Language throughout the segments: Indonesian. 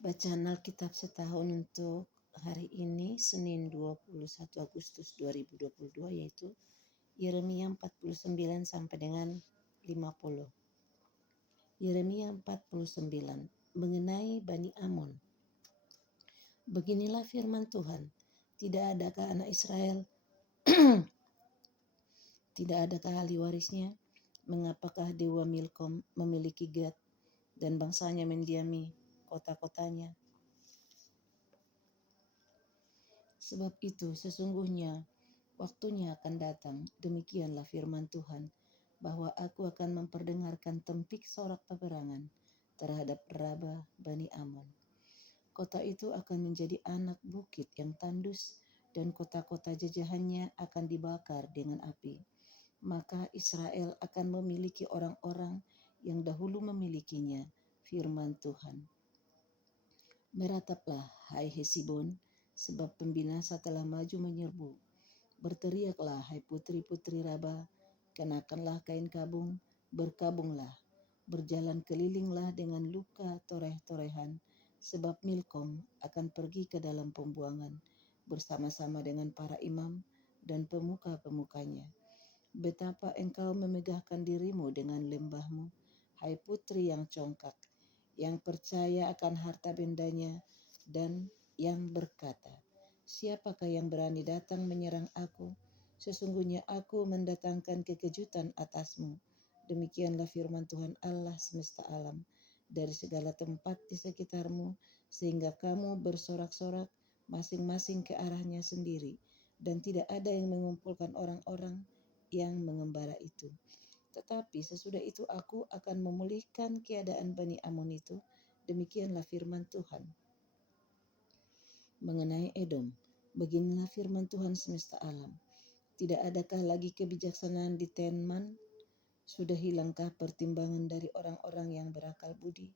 Bacaan Alkitab setahun untuk hari ini Senin 21 Agustus 2022 yaitu Yeremia 49 sampai dengan 50. Yeremia 49 mengenai Bani Amon. Beginilah firman Tuhan, tidak adakah anak Israel, tidak adakah ahli warisnya? Mengapakah Dewa Milkom memiliki Gad dan bangsanya mendiami kota-kotanya? Sebab itu sesungguhnya waktunya akan datang, demikianlah firman Tuhan, bahwa aku akan memperdengarkan tempik sorak peperangan terhadap Raba Bani Amon. Kota itu akan menjadi anak bukit yang tandus dan kota-kota jajahannya akan dibakar dengan api. Maka Israel akan memiliki orang-orang yang dahulu memilikinya, firman Tuhan. Merataplah, hai Hesibon, sebab pembinasa telah maju menyerbu. Berteriaklah, hai putri-putri Raba, kenakanlah kain kabung, berkabunglah. Berjalan kelilinglah dengan luka toreh-torehan, sebab Milkom akan pergi ke dalam pembuangan bersama-sama dengan para imam dan pemuka-pemukanya. Betapa engkau memegahkan dirimu dengan lembahmu, hai putri yang congkak, yang percaya akan harta bendanya dan yang berkata, siapakah yang berani datang menyerang aku? Sesungguhnya aku mendatangkan kekejutan atasmu. Demikianlah firman Tuhan Allah semesta alam dari segala tempat di sekitarmu, sehingga kamu bersorak-sorak masing-masing ke arahnya sendiri, dan tidak ada yang mengumpulkan orang-orang yang mengembara itu. Tetapi sesudah itu aku akan memulihkan keadaan Bani Amon itu. Demikianlah firman Tuhan. Mengenai Edom, beginilah firman Tuhan semesta alam. Tidak adakah lagi kebijaksanaan di Teman? Sudah hilangkah pertimbangan dari orang-orang yang berakal budi?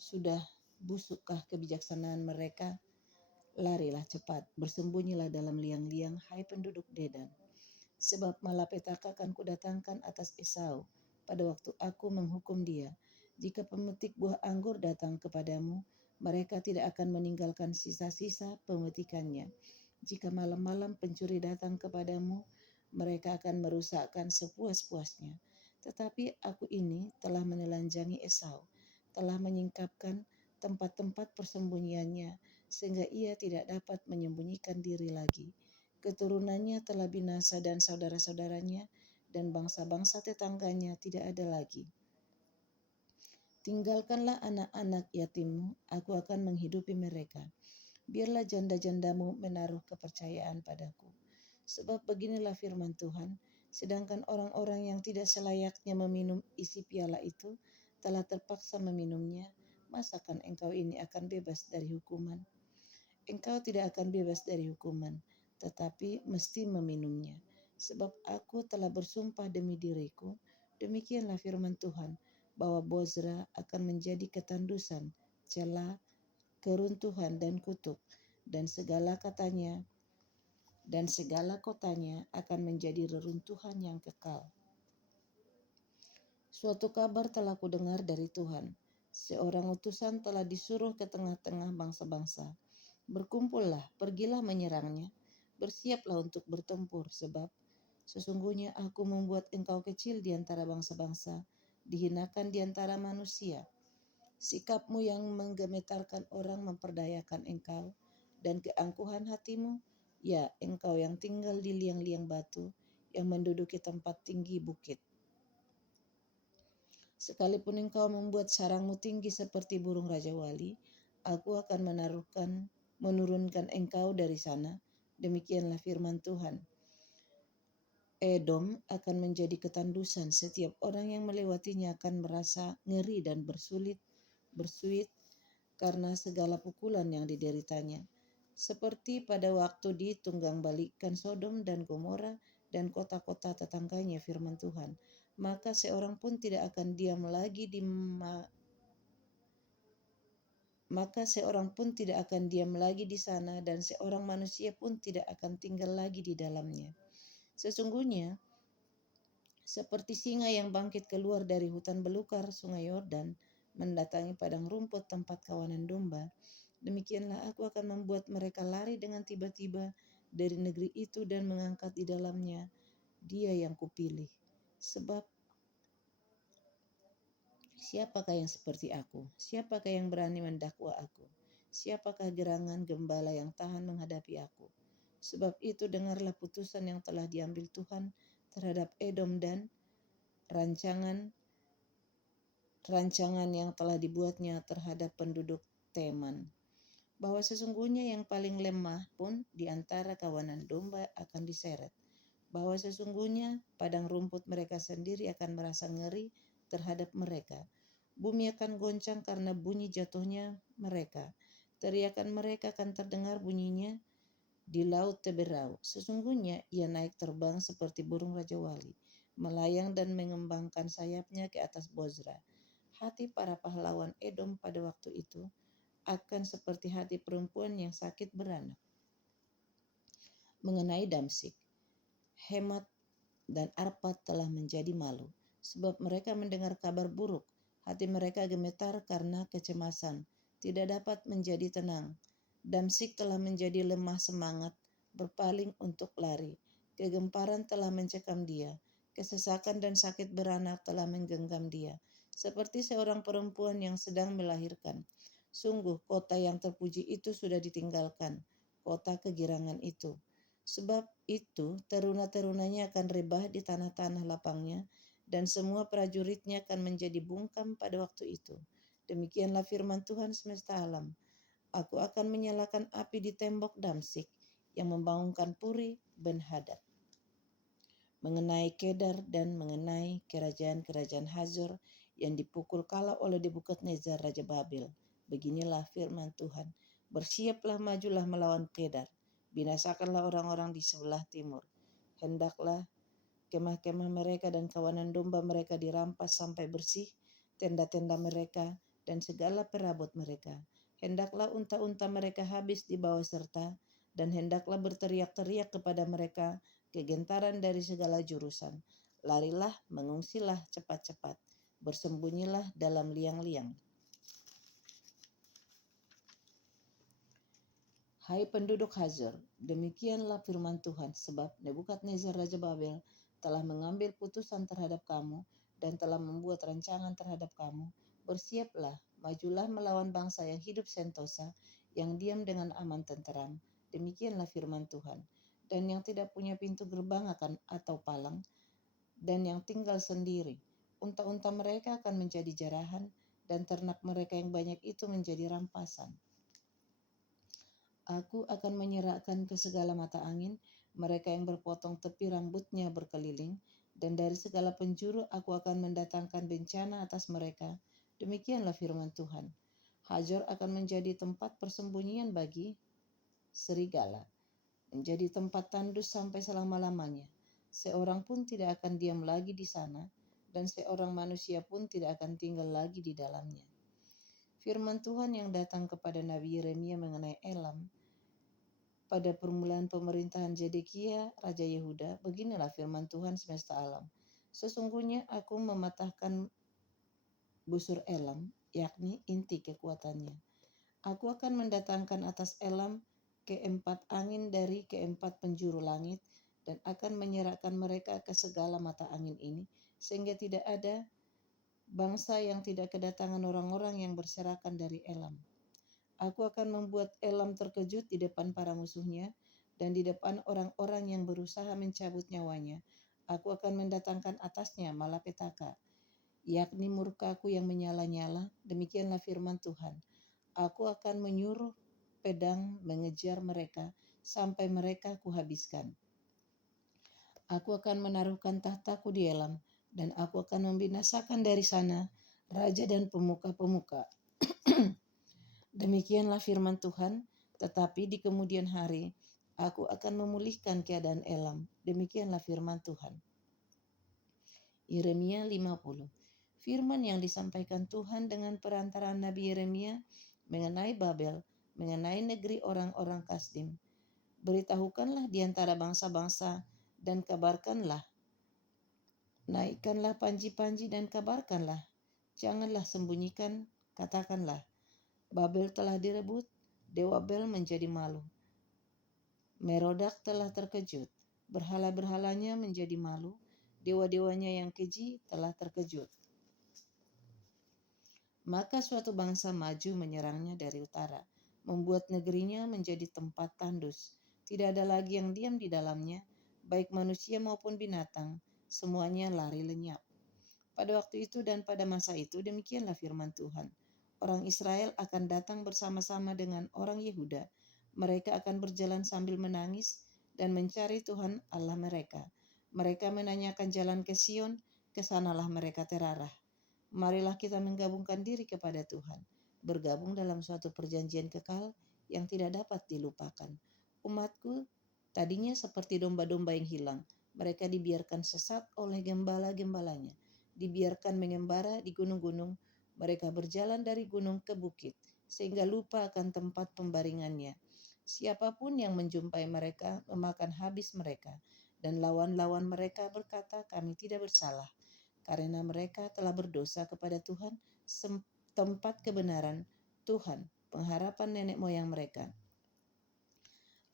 Sudah busukkah kebijaksanaan mereka? Larilah cepat, bersembunyilah dalam liang-liang, hai penduduk Dedan. Sebab malapetaka akan kudatangkan atas Esau pada waktu aku menghukum dia. Jika pemetik buah anggur datang kepadamu, mereka tidak akan meninggalkan sisa-sisa pemetikannya. Jika malam-malam pencuri datang kepadamu, mereka akan merusakkan sepuas-puasnya. Tetapi aku ini telah menelanjangi Esau, telah menyingkapkan tempat-tempat persembunyiannya, sehingga ia tidak dapat menyembunyikan diri lagi. Keturunannya telah binasa dan saudara-saudaranya dan bangsa-bangsa tetangganya tidak ada lagi. Tinggalkanlah anak-anak yatimmu, aku akan menghidupi mereka. Biarlah janda-jandamu menaruh kepercayaan padaku. Sebab beginilah firman Tuhan, sedangkan orang-orang yang tidak selayaknya meminum isi piala itu telah terpaksa meminumnya, masakan engkau ini akan bebas dari hukuman? Engkau tidak akan bebas dari hukuman, tetapi mesti meminumnya. Sebab aku telah bersumpah demi diriku, demikianlah firman Tuhan, bahwa Bozra akan menjadi ketandusan, celah, keruntuhan dan kutuk, dan segala kotanya akan menjadi reruntuhan yang kekal. Suatu kabar telah kudengar dari Tuhan. Seorang utusan telah disuruh ke tengah-tengah bangsa-bangsa. Berkumpullah, pergilah menyerangnya, bersiaplah untuk bertempur, sebab sesungguhnya aku membuat engkau kecil di antara bangsa-bangsa, dihinakan di antara manusia. Sikapmu yang menggemetarkan orang memperdayakan engkau, dan keangkuhan hatimu, ya engkau yang tinggal di liang-liang batu, yang menduduki tempat tinggi bukit. Sekalipun engkau membuat sarangmu tinggi seperti burung Raja Wali, aku akan menurunkan engkau dari sana. Demikianlah firman Tuhan. Edom akan menjadi ketandusan, setiap orang yang melewatinya akan merasa ngeri dan bersuit karena segala pukulan yang dideritanya. Seperti pada waktu ditunggang balikkan Sodom dan Gomora dan kota-kota tetangganya, firman Tuhan. Maka seorang pun tidak akan diam lagi di sana, dan seorang manusia pun tidak akan tinggal lagi di dalamnya. Sesungguhnya seperti singa yang bangkit keluar dari hutan belukar sungai Yordan, mendatangi padang rumput tempat kawanan domba, demikianlah aku akan membuat mereka lari dengan tiba-tiba dari negeri itu dan mengangkat di dalamnya Dia yang kupilih. Sebab siapakah yang seperti aku? Siapakah yang berani mendakwa aku? Siapakah gerangan gembala yang tahan menghadapi aku? Sebab itu dengarlah putusan yang telah diambil Tuhan terhadap Edom dan rancangan yang telah dibuatnya terhadap penduduk Teman. Bahwa sesungguhnya yang paling lemah pun di antara kawanan domba akan diseret. Bahwa sesungguhnya padang rumput mereka sendiri akan merasa ngeri terhadap mereka. Bumi akan goncang karena bunyi jatuhnya mereka. Teriakan mereka akan terdengar bunyinya di laut Teberau. Sesungguhnya ia naik terbang seperti burung Raja Wali, melayang dan mengembangkan sayapnya ke atas Bozra. Hati para pahlawan Edom pada waktu itu akan seperti hati perempuan yang sakit beranak. Mengenai Damsik, Hemat dan Arpad telah menjadi malu, sebab mereka mendengar kabar buruk. Hati mereka gemetar karena kecemasan, tidak dapat menjadi tenang. Damsik telah menjadi lemah semangat, berpaling untuk lari. Kegemparan telah mencekam dia, kesesakan dan sakit beranak telah menggenggam dia, seperti seorang perempuan yang sedang melahirkan. Sungguh kota yang terpuji itu sudah ditinggalkan, kota kegirangan itu. Sebab itu teruna-terunanya akan rebah di tanah-tanah lapangnya, dan semua prajuritnya akan menjadi bungkam pada waktu itu. Demikianlah firman Tuhan semesta alam. Aku akan menyalakan api di tembok Damsik yang membangunkan Puri Ben-Hadad. Mengenai Kedar dan mengenai kerajaan-kerajaan Hazor yang dipukul kalah oleh Nebukadnezar Raja Babel. Beginilah firman Tuhan. Bersiaplah, majulah melawan Kedar. Binasakanlah orang-orang di sebelah timur. Hendaklah kemah-kemah mereka dan kawanan domba mereka dirampas sampai bersih, tenda-tenda mereka dan segala perabot mereka. Hendaklah unta-unta mereka habis dibawa serta, dan hendaklah berteriak-teriak kepada mereka kegentaran dari segala jurusan. Larilah, mengungsilah cepat-cepat, bersembunyilah dalam liang-liang. Hai penduduk Hazor, demikianlah firman Tuhan, sebab Nebukadnezar Raja Babel telah mengambil putusan terhadap kamu dan telah membuat rancangan terhadap kamu. Bersiaplah, majulah melawan bangsa yang hidup sentosa, yang diam dengan aman tenteram. Demikianlah firman Tuhan. Dan yang tidak punya pintu gerbang atau palang, dan yang tinggal sendiri. Unta-unta mereka akan menjadi jarahan, dan ternak mereka yang banyak itu menjadi rampasan. Aku akan menyerahkan ke segala mata angin mereka yang berpotong tepi rambutnya berkeliling, dan dari segala penjuru aku akan mendatangkan bencana atas mereka. Demikianlah firman Tuhan. Hazor akan menjadi tempat persembunyian bagi serigala, menjadi tempat tandus sampai selama-lamanya. Seorang pun tidak akan diam lagi di sana, dan seorang manusia pun tidak akan tinggal lagi di dalamnya. Firman Tuhan yang datang kepada Nabi Yeremia mengenai Elam pada permulaan pemerintahan Zedekia, Raja Yehuda. Beginilah firman Tuhan semesta alam. Sesungguhnya aku mematahkan busur Elam, yakni inti kekuatannya. Aku akan mendatangkan atas Elam keempat angin dari keempat penjuru langit, dan akan menyerahkan mereka ke segala mata angin ini, sehingga tidak ada bangsa yang tidak kedatangan orang-orang yang berserakan dari Elam. Aku akan membuat Elam terkejut di depan para musuhnya dan di depan orang-orang yang berusaha mencabut nyawanya. Aku akan mendatangkan atasnya malapetaka, yakni murkaku yang menyala-nyala. Demikianlah firman Tuhan. Aku akan menyuruh pedang mengejar mereka sampai mereka kuhabiskan. Aku akan menaruhkan tahtaku di Elam, dan aku akan membinasakan dari sana raja dan pemuka-pemuka. Demikianlah firman Tuhan, tetapi di kemudian hari aku akan memulihkan keadaan Elam. Demikianlah firman Tuhan. Yeremia 50. Firman yang disampaikan Tuhan dengan perantaraan Nabi Yeremia mengenai Babel, mengenai negeri orang-orang Kasdim. Beritahukanlah di antara bangsa-bangsa dan kabarkanlah. Naikkanlah panji-panji dan kabarkanlah. Janganlah sembunyikan, katakanlah, Babel telah direbut, Dewa Bel menjadi malu. Merodak telah terkejut, berhala-berhalanya menjadi malu, dewa-dewanya yang keji telah terkejut. Maka suatu bangsa maju menyerangnya dari utara, membuat negerinya menjadi tempat tandus. Tidak ada lagi yang diam di dalamnya, baik manusia maupun binatang, semuanya lari lenyap. Pada waktu itu dan pada masa itu demikianlah firman Tuhan. Orang Israel akan datang bersama-sama dengan orang Yehuda. Mereka akan berjalan sambil menangis dan mencari Tuhan Allah mereka. Mereka menanyakan jalan ke Sion, kesanalah mereka terarah. Marilah kita menggabungkan diri kepada Tuhan, bergabung dalam suatu perjanjian kekal yang tidak dapat dilupakan. Umatku tadinya seperti domba-domba yang hilang. Mereka dibiarkan sesat oleh gembala-gembalanya. Dibiarkan mengembara di gunung-gunung, mereka berjalan dari gunung ke bukit, sehingga lupa akan tempat pembaringannya. Siapapun yang menjumpai mereka memakan habis mereka, dan lawan-lawan mereka berkata, kami tidak bersalah, karena mereka telah berdosa kepada Tuhan, tempat kebenaran Tuhan, pengharapan nenek moyang mereka.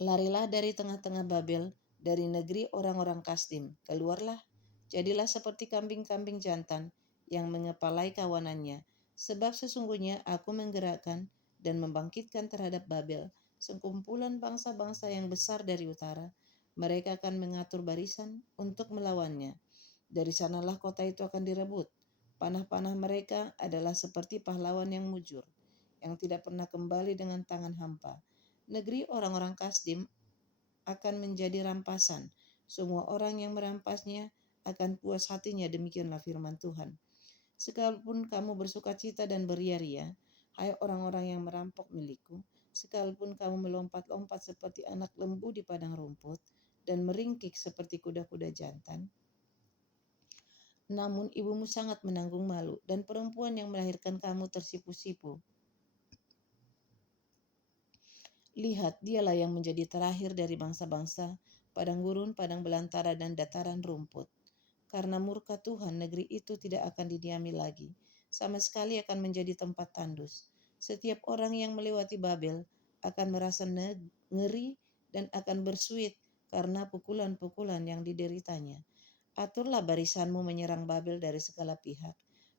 Larilah dari tengah-tengah Babel, dari negeri orang-orang Kasdim, keluarlah. Jadilah seperti kambing-kambing jantan yang mengepalai kawanannya. Sebab sesungguhnya aku menggerakkan dan membangkitkan terhadap Babel sekumpulan bangsa-bangsa yang besar dari utara. Mereka akan mengatur barisan untuk melawannya. Dari sanalah kota itu akan direbut. Panah-panah mereka adalah seperti pahlawan yang mujur, yang tidak pernah kembali dengan tangan hampa. Negeri orang-orang Kasdim akan menjadi rampasan. Semua orang yang merampasnya akan puas hatinya, demikianlah firman Tuhan. Sekalipun kamu bersukacita dan beria-ria, hai orang-orang yang merampok milikku, sekalipun kamu melompat-lompat seperti anak lembu di padang rumput dan meringkik seperti kuda-kuda jantan, namun ibumu sangat menanggung malu dan perempuan yang melahirkan kamu tersipu-sipu. Lihat, dialah yang menjadi terakhir dari bangsa-bangsa, padang gurun, padang belantara, dan dataran rumput. Karena murka Tuhan, negeri itu tidak akan didiami lagi. Sama sekali akan menjadi tempat tandus. Setiap orang yang melewati Babel akan merasa ngeri dan akan bersuit karena pukulan-pukulan yang dideritanya. Aturlah barisanmu menyerang Babel dari segala pihak.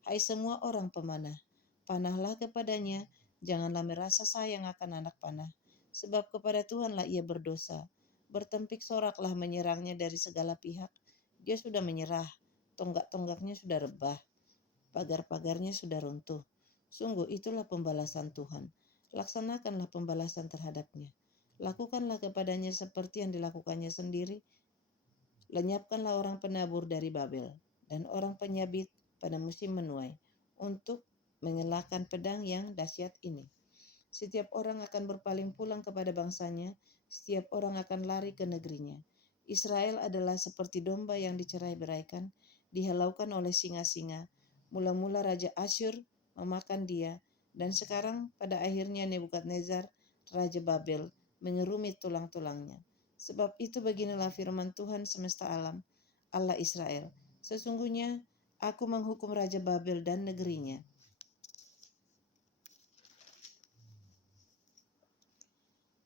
Hai semua orang pemanah, panahlah kepadanya, janganlah merasa sayang akan anak panah. Sebab kepada Tuhanlah ia berdosa. Bertempik soraklah menyerangnya dari segala pihak. Dia sudah menyerah, tonggak-tonggaknya sudah rebah, pagar-pagarnya sudah runtuh. Sungguh itulah pembalasan Tuhan. Laksanakanlah pembalasan terhadapnya. Lakukanlah kepadanya seperti yang dilakukannya sendiri. Lenyapkanlah orang penabur dari Babel dan orang penyabit pada musim menuai untuk mengelakkan pedang yang dahsyat ini. Setiap orang akan berpaling pulang kepada bangsanya, setiap orang akan lari ke negerinya. Israel adalah seperti domba yang dicerai-beraikan, dihalaukan oleh singa-singa. Mula-mula Raja Asyur memakan dia, dan sekarang pada akhirnya Nebukadnezar, Raja Babel, mengerumit tulang-tulangnya. Sebab itu beginilah firman Tuhan semesta alam, Allah Israel. Sesungguhnya aku menghukum Raja Babel dan negerinya.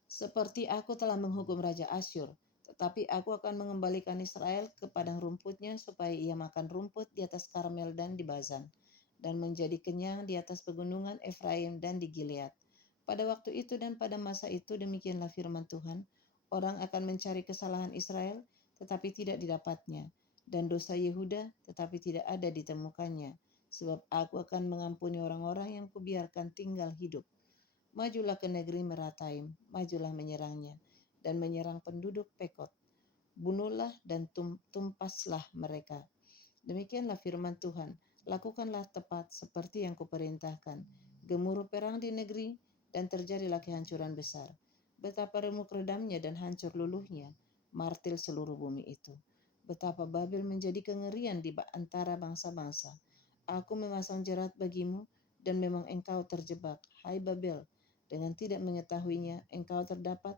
Seperti aku telah menghukum Raja Asyur, tetapi aku akan mengembalikan Israel ke padang rumputnya supaya ia makan rumput di atas Karmel dan di Bazan, dan menjadi kenyang di atas pegunungan Efraim dan di Gilead. Pada waktu itu dan pada masa itu demikianlah firman Tuhan, orang akan mencari kesalahan Israel, tetapi tidak didapatnya, dan dosa Yehuda, tetapi tidak ada ditemukannya, sebab aku akan mengampuni orang-orang yang kubiarkan tinggal hidup. Majulah ke negeri Merataim, majulah menyerangnya, dan menyerang penduduk Pekot. Bunuhlah dan tumpaslah mereka. Demikianlah firman Tuhan, lakukanlah tepat seperti yang kuperintahkan. Gemuruh perang di negeri, dan terjadilah kehancuran besar. Betapa remuk redamnya dan hancur luluhnya, martil seluruh bumi itu. Betapa Babel menjadi kengerian di antara bangsa-bangsa. Aku memasang jerat bagimu, dan memang engkau terjebak, hai Babel. Dengan tidak mengetahuinya, engkau terdapat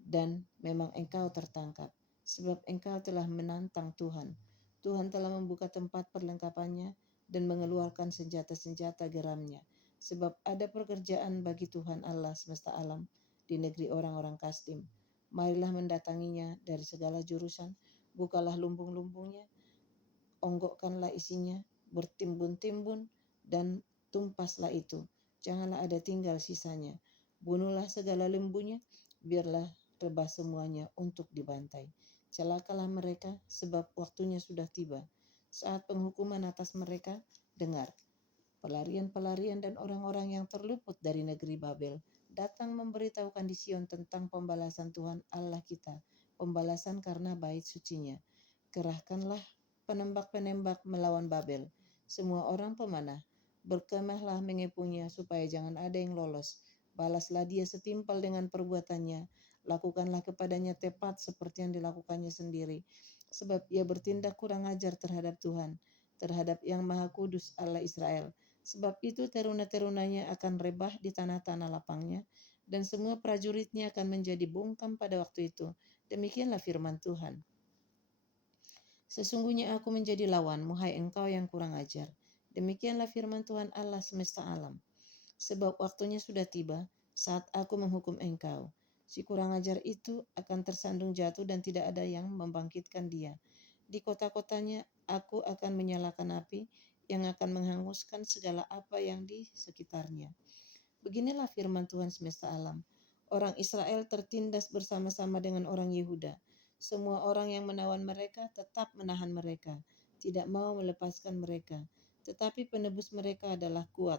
dan memang engkau tertangkap. Sebab engkau telah menantang Tuhan. Tuhan telah membuka tempat perlengkapannya, dan mengeluarkan senjata-senjata geramnya. Sebab ada pekerjaan bagi Tuhan Allah semesta alam di negeri orang-orang Kasdim. Marilah mendatanginya dari segala jurusan, bukalah lumbung-lumbungnya, onggokkanlah isinya, bertimbun-timbun, dan tumpaslah itu. Janganlah ada tinggal sisanya. Bunuhlah segala lembunya, biarlah rebah semuanya untuk dibantai. Celakalah mereka, sebab waktunya sudah tiba. Saat penghukuman atas mereka, dengar. Pelarian-pelarian dan orang-orang yang terluput dari negeri Babel datang memberitahukan di Sion tentang pembalasan Tuhan Allah kita, pembalasan karena bait sucinya. Kerahkanlah penembak-penembak melawan Babel, semua orang pemanah, berkemahlah mengepungnya supaya jangan ada yang lolos. Balaslah dia setimpal dengan perbuatannya, lakukanlah kepadanya tepat seperti yang dilakukannya sendiri, sebab ia bertindak kurang ajar terhadap Tuhan, terhadap Yang Maha Kudus Allah Israel. Sebab itu teruna-terunanya akan rebah di tanah-tanah lapangnya, dan semua prajuritnya akan menjadi bungkam pada waktu itu. Demikianlah firman Tuhan. Sesungguhnya aku menjadi lawanmu, hai engkau yang kurang ajar. Demikianlah firman Tuhan Allah semesta alam. Sebab waktunya sudah tiba, saat aku menghukum engkau. Si kurang ajar itu akan tersandung jatuh dan tidak ada yang membangkitkan dia. Di kota-kotanya aku akan menyalakan api yang akan menghanguskan segala apa yang di sekitarnya. Beginilah firman Tuhan semesta alam. Orang Israel tertindas bersama-sama dengan orang Yehuda. Semua orang yang menawan mereka tetap menahan mereka, tidak mau melepaskan mereka. Tetapi penebus mereka adalah kuat.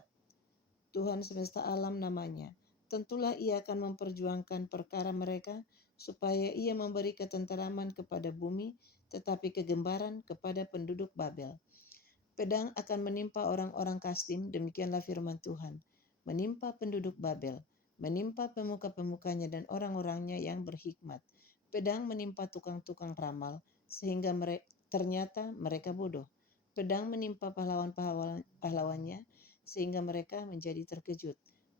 Tuhan semesta alam namanya. Tentulah ia akan memperjuangkan perkara mereka, supaya ia memberi ketenteraman kepada bumi, tetapi kegembaran kepada penduduk Babel. Pedang akan menimpa orang-orang Kasdim, demikianlah firman Tuhan. Menimpa penduduk Babel, menimpa pemuka-pemukanya dan orang-orangnya yang berhikmat. Pedang menimpa tukang-tukang ramal, sehingga ternyata mereka bodoh. Pedang menimpa pahlawan-pahlawannya, sehingga mereka menjadi terkejut.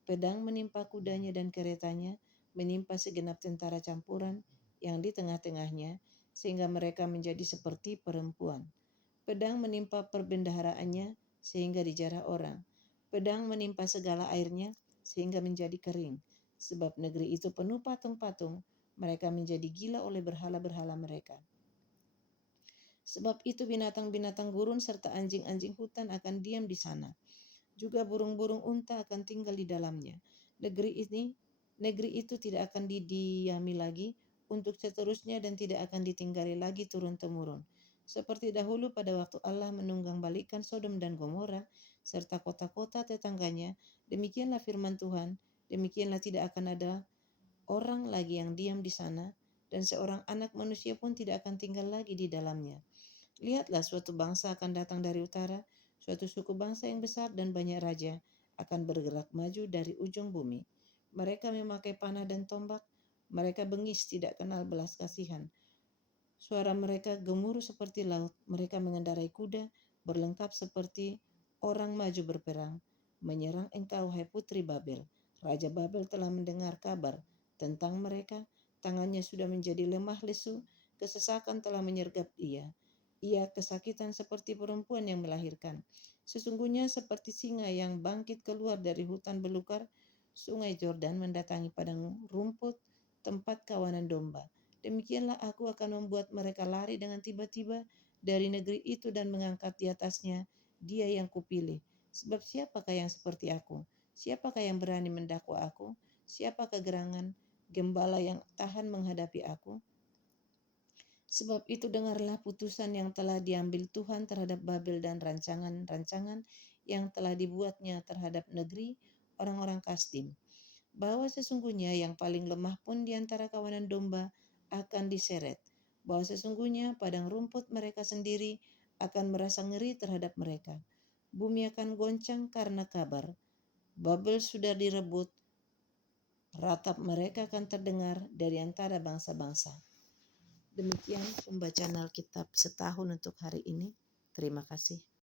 Pedang menimpa kudanya dan keretanya, menimpa segenap tentara campuran yang di tengah-tengahnya, sehingga mereka menjadi seperti perempuan. Pedang menimpa perbendaharaannya sehingga dijarah orang. Pedang menimpa segala airnya sehingga menjadi kering. Sebab negeri itu penuh patung-patung, mereka menjadi gila oleh berhala-berhala mereka. Sebab itu binatang-binatang gurun serta anjing-anjing hutan akan diam di sana. Juga burung-burung unta akan tinggal di dalamnya. Negeri itu tidak akan didiami lagi untuk seterusnya dan tidak akan ditinggali lagi turun-temurun. Seperti dahulu pada waktu Allah menunggang balikkan Sodom dan Gomora serta kota-kota tetangganya, demikianlah firman Tuhan, demikianlah tidak akan ada orang lagi yang diam di sana, dan seorang anak manusia pun tidak akan tinggal lagi di dalamnya. Lihatlah, suatu bangsa akan datang dari utara, suatu suku bangsa yang besar dan banyak raja akan bergerak maju dari ujung bumi. Mereka memakai panah dan tombak, mereka bengis tidak kenal belas kasihan. Suara mereka gemuruh seperti laut, mereka mengendarai kuda, berlengkap seperti orang maju berperang, menyerang engkau, hai putri Babel. Raja Babel telah mendengar kabar tentang mereka, tangannya sudah menjadi lemah lesu, kesesakan telah menyergap dia. Ia kesakitan seperti perempuan yang melahirkan. Sesungguhnya seperti singa yang bangkit keluar dari hutan belukar, sungai Yordan mendatangi padang rumput, tempat kawanan domba. Demikianlah aku akan membuat mereka lari dengan tiba-tiba dari negeri itu dan mengangkat di atasnya dia yang kupilih. Sebab siapakah yang seperti aku? Siapakah yang berani mendakwa aku? Siapakah gerangan gembala yang tahan menghadapi aku? Sebab itu dengarlah putusan yang telah diambil Tuhan terhadap Babel dan rancangan-rancangan yang telah dibuatnya terhadap negeri orang-orang Kasdim. Bahwa sesungguhnya yang paling lemah pun di antara kawanan domba akan diseret. Bahwa sesungguhnya padang rumput mereka sendiri akan merasa ngeri terhadap mereka. Bumi akan goncang karena kabar. Babel sudah direbut. Ratap mereka akan terdengar dari antara bangsa-bangsa. Demikian pembacaan Alkitab setahun untuk hari ini. Terima kasih.